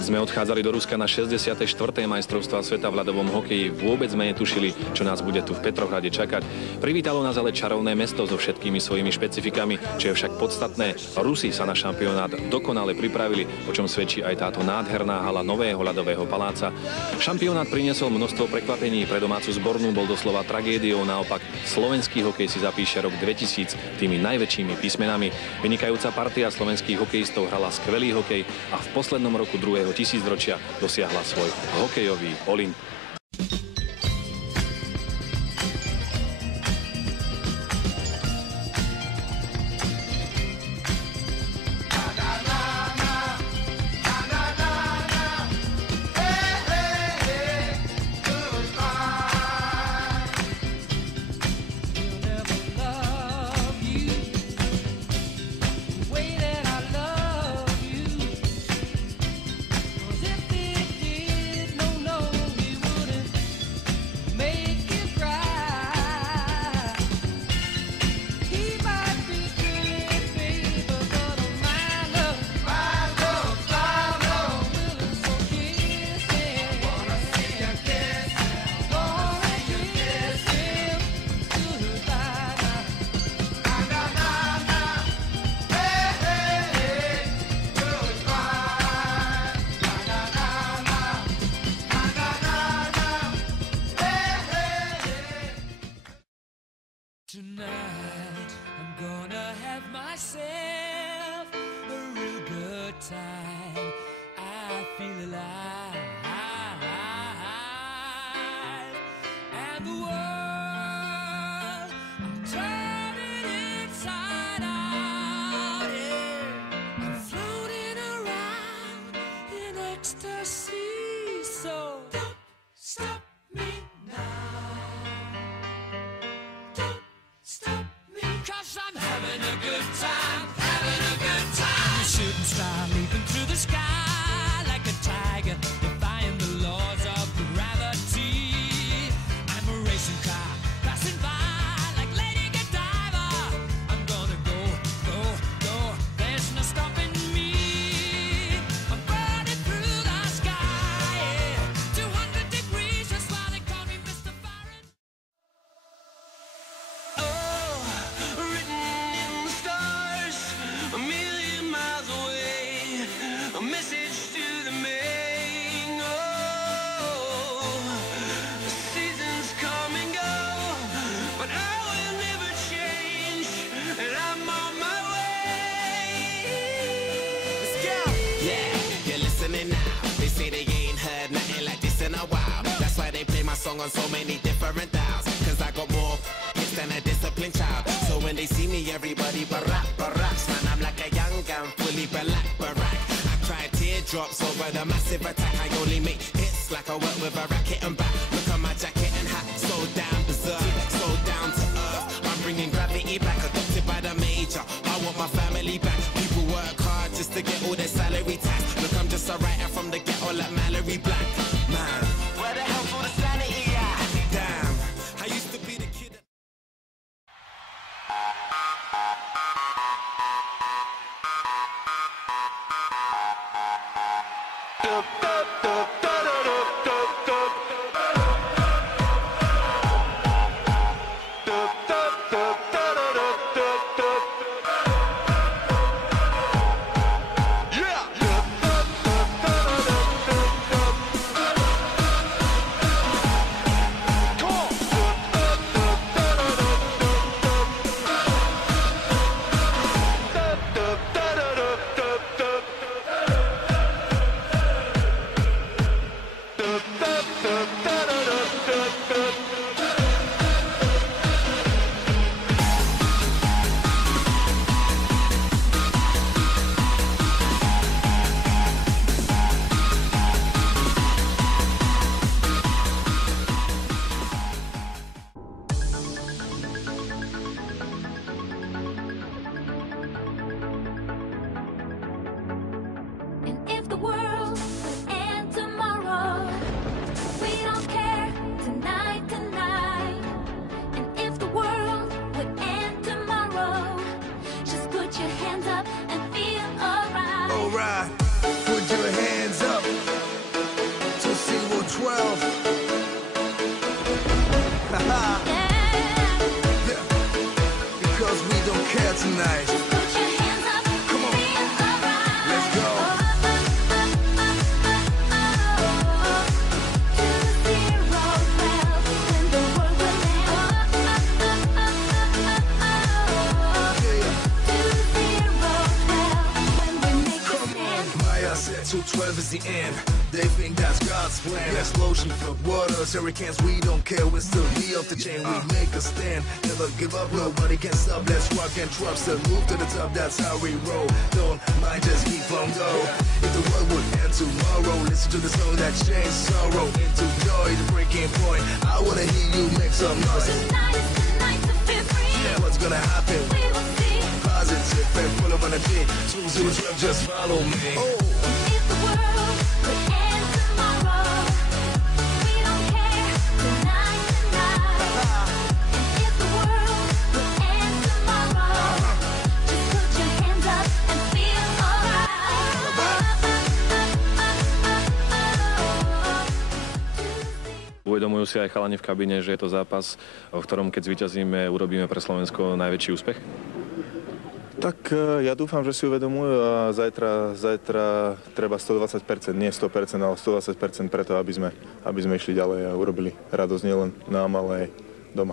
Keď sme odchádzali do Ruska na 64. majstrovstvá sveta v ľadovom hokeji, vôbec sme netušili, čo nás bude tu v Petrohrade čakať. Privítalo nás ale čarovné mesto so všetkými svojimi špecifikami, čo je však podstatné. Rusi sa na šampionát dokonale pripravili, o čom svedčí aj táto nádherná hala nového ľadového paláca. Šampionát priniesol množstvo prekvapení, pre domácu zbornú bol doslova tragédiou, naopak slovenský hokej si zapíše rok 2000 tými najväčšími písmenami. Vynikajúca partia slovenských hokejistov hrala skvelý hokej a v poslednom roku druhého tisícročia dosiahla svoj hokejový Olymp. Tonight, I'm gonna have myself a real good time. I feel alive, and the world, I'm turning inside out, yeah. I'm floating around in ecstasy, so don't stop me now. Stop me, 'cause I'm having a good time, having a good time. I'm a shooting star leaping through the sky like a tiger, defying the laws of gravity. I'm a racing car passing by like Lady Godiva. I'm gonna go, go, go. There's no stopping me. I'm burning through the sky, yeah. 200 degrees, that's why they call me Mr. Fahrenheit. Song on so many different dials, 'cause I got more hits than a disciplined child. So when they see me, everybody barack, man, I'm like a young gun, fully black, barack. I cry teardrops over the massive attack. I only make hits like I work with a racket and back. Look at my jacket and hat, so damn berserk, so down to earth. I'm bringing gravity back, adopted by the major. I want my family back. People work hard just to get all their salary tax. Look, I'm just a writer from the ghetto like Mallory Black. Man, where the hell's all the sanity at? Damn, I used to be the kid. care tonight. Come on, let's go. Maya said 212 is the end. They think that's God's plan. Explosion, flood waters, hurricanes, we don't care. We're still be off the chain, we make a stand. Never give up, nobody can stop. Let's rock and drop, still move to the top, that's how we roll. Don't mind, just keep on go. If the world would end tomorrow, listen to the song that changed sorrow into joy, the breaking point. I wanna hear you make some noise. Tonight is the night to be free. Yeah, what's gonna happen? We will see. Positive and full of energy. 202, just follow me. Oh. If the world could end tomorrow, we don't care. Tonight. And if the world could end tomorrow, just put your hands up and feel alright. Uvedomujú si aj chalani v kabíne, že je to zápas, v ktorom keď zvíťazíme, urobíme pre Slovensko najväčší úspech? Tak ja dúfam, že si uvedomujú a zajtra treba 120%, nie 100%, ale 120% preto, aby sme išli ďalej a urobili radosť nielen nám, ale aj doma.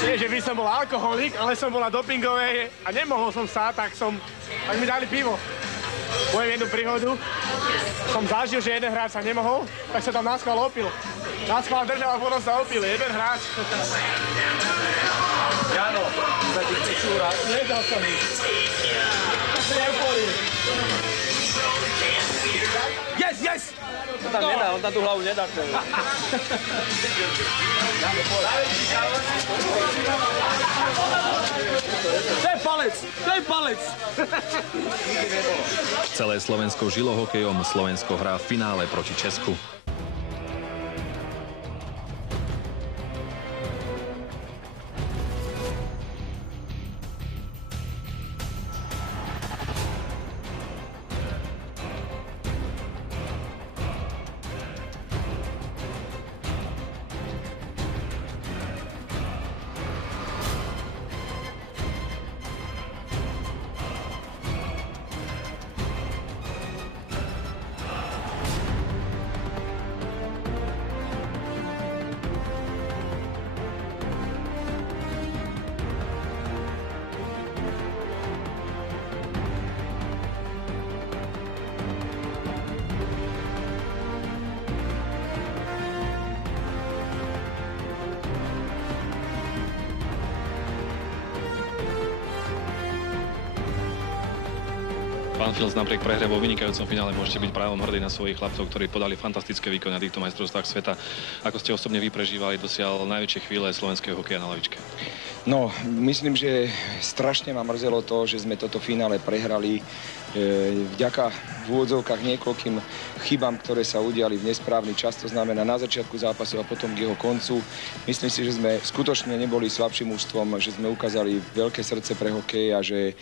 Nie, že by som bol alkoholik, ale som bol na dopingovej a nemohol som sa, tak mi dali pivo. Poviem jednu príhodu. Som zažil, že jeden hráč sa nemohol, tak sa tam náschval opil. Náschval držal a potom sa opil. Jeden hráč. Jano, za ty čúra. Nedal som mi. Yes, yes! On tam nedá, on tam tú hlavu nedá. Daj palec! Celé Slovensko žilo hokejom, Slovensko hrá v finále proti Česku. Hotels, napriek prehre vo vynikajúcom finále môžete byť právom hrdí na svojich chlapcov, ktorí podali fantastické výkony na týchto majstrovstvách sveta. Ako ste osobne vy prežívali dosiaľ najväčšie chvíle slovenského hokeja na lavičke? No, myslím, že strašne ma mrzelo to, že sme toto finále prehrali vďaka v úvodzovkách niekoľkým chybám, ktoré sa udiali v nesprávny čas, to znamená na začiatku zápasu a potom k jeho koncu. Myslím si, že sme skutočne neboli slabším mužstvom, že sme ukázali veľké srdce pre hokej a že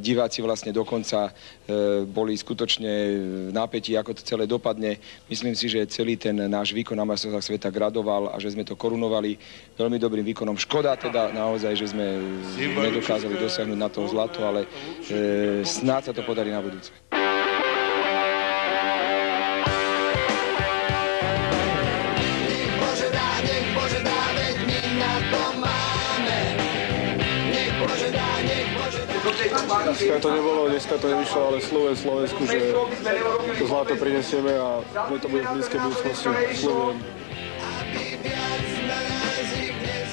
diváci vlastne dokonca boli skutočne v napätí, ako to celé dopadne. Myslím si, že celý ten náš výkon na majstrovstvách sveta gradoval a že sme to korunovali veľmi dobrým výkonom. Škoda teda naozaj, že sme nedokázali dosiahnuť na to zlato, ale snáď sa to podarí na budúce. Dneska to nebolo, dneska to nevyšlo, ale sľubujem Slovensku, že to zlato prinesieme a že to bude v blízkej budúcnosti. Sľubujem.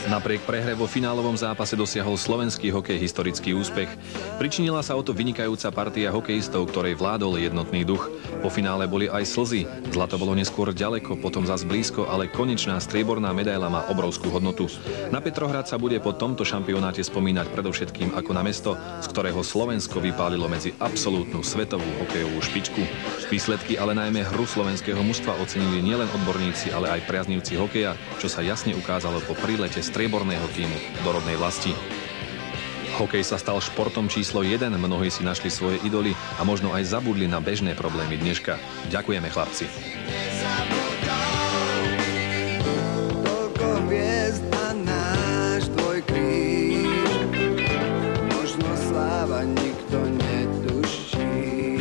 Napriek prehre vo finálovom zápase dosiahol slovenský hokej historický úspech. Pričinila sa o to vynikajúca partia hokejistov, ktorej vládol jednotný duch. Po finále boli aj slzy. Zlato bolo neskôr ďaleko, potom zas blízko, ale konečná strieborná medaila má obrovskú hodnotu. Na Petrohrad sa bude po tomto šampionáte spomínať predovšetkým ako na mesto, z ktorého Slovensko vypálilo medzi absolútnu svetovú hokejovú špičku. Výsledky, ale najmä hru slovenského mužstva ocenili nielen odborníci, ale aj priaznivci hokeja, čo sa jasne ukázalo po prílete strieborného tímu do rodnej vlasti. Hokej sa stal športom číslo 1, mnohí si našli svoje idoly a možno aj zabudli na bežné problémy dneška. Ďakujeme, chlapci. Toľko hviezd a náš tvoj kríž, možno sláva nikto netuší.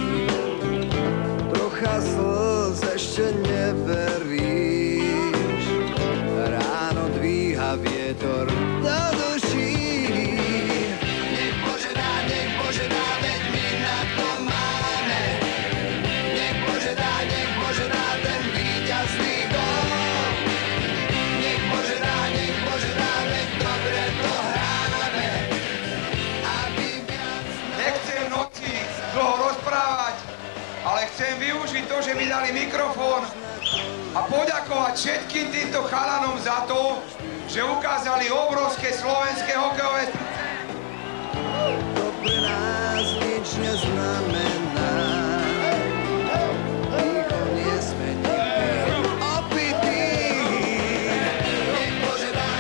Trocha slz ešte neveríš, ráno dvíha vietor do duší. Nech Bože dá, veď my na to máme. Nech Bože dá, ten víťazný gól. Nech Bože dá, veď dobre to hráme. Aby viac... Nechcem noci dlho rozprávať, ale chcem využiť to, že mi dali mikrofón a poďakovať všetkým týmto chalanom za to, že ukázali obrovské slovenské hokejové srdce. To pre nás nič neznamená. Ticho nie sme nikdy opití. Nech Bože dá,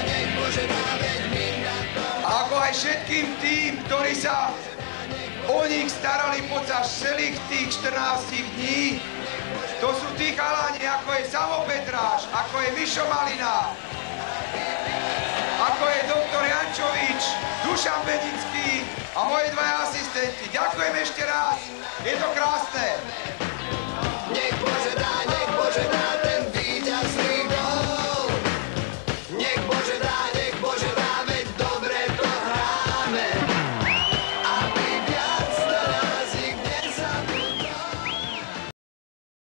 veď my na to. Ako aj všetkým tým, ktorí sa o nich starali počas celých tých 14 dní. To sú tí chalani, ako je Samo Petráš, ako je Mišo Malina, ako je doktor Jančovič, Dušan Benický a moji dvaja asistenti. Ďakujem ešte raz, je to krásne.